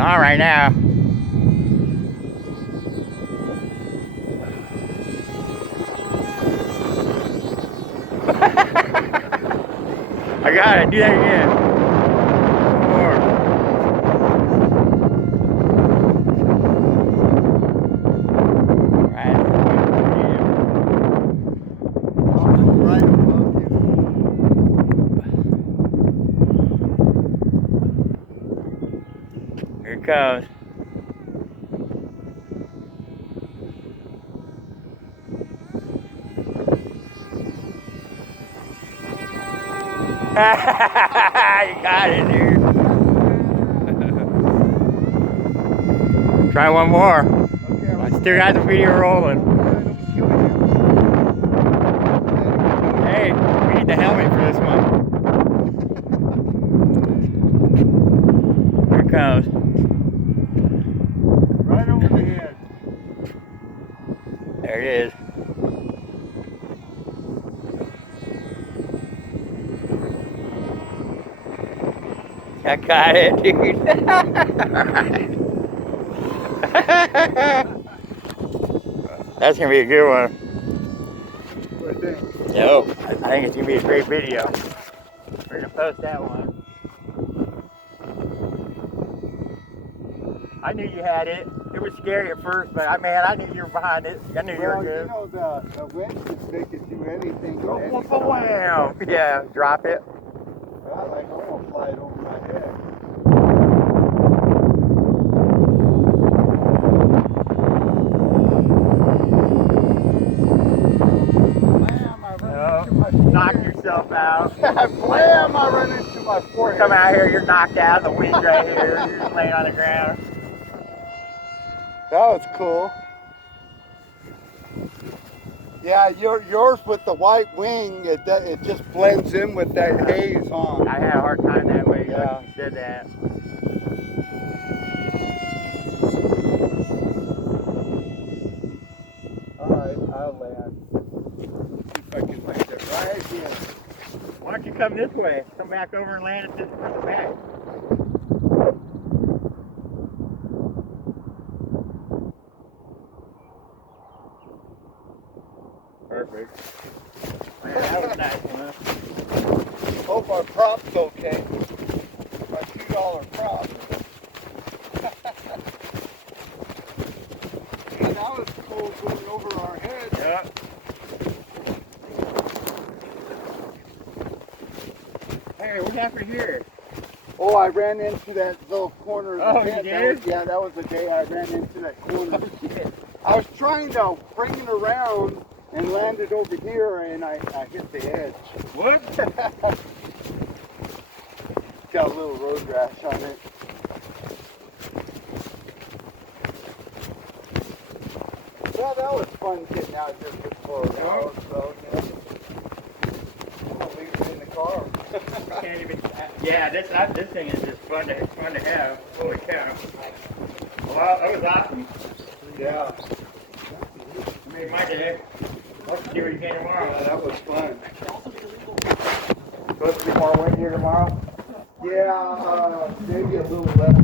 Not right now. I got it. Do that again. More. Right. I'll go right above you. Here it comes. You got it, dude. Try one more. Okay, I still got the video rolling. Hey, we need the helmet for this one. Here it comes. Right over the head. There it is. I got it, dude. That's gonna be a good one. What do you think? Nope. I think it's gonna be a great video. We're gonna post that one. I knew you had it. It was scary at first, but I knew you were behind it. I knew you were good. You know, the winches, they could do anything. Oh, wham! Yeah, drop it. I like almost fly it over my head. Blam, I run into my forehead. Knock yourself out. Blam, I run into my forehead. Come out here, you're knocked out. The wind's right here. You're just laying on the ground. That was cool. Yeah, yours with the white wing, it just blends in with that haze on. I had a hard time that way. Yeah. Like you said that. Alright, I'll land. See if I can land it right here. Why don't you come this way? Come back over and land at this from the back. Perfect. Man, that was nice, huh? Hope our prop's okay. My $2 prop. Yeah, that was cool going over our heads. Yep. Hey, what happened here? Oh, I ran into that little corner of the Oh, pit. you did? Yeah, that was the day I ran into that corner. Oh, shit. I was trying to bring it around and land it over here, and I hit the edge. What? Got a little road rash on it. Well, that was fun getting out here for 4 hours, so, yeah. I'm gonna leave it in the car. Can't even. Yeah, this thing is just fun to have. Holy cow! Well, that was awesome. Yeah. I made my day. I'll see what you can tomorrow. Yeah, that was fun. Supposed to be more wind here tomorrow. Yeah, maybe a little less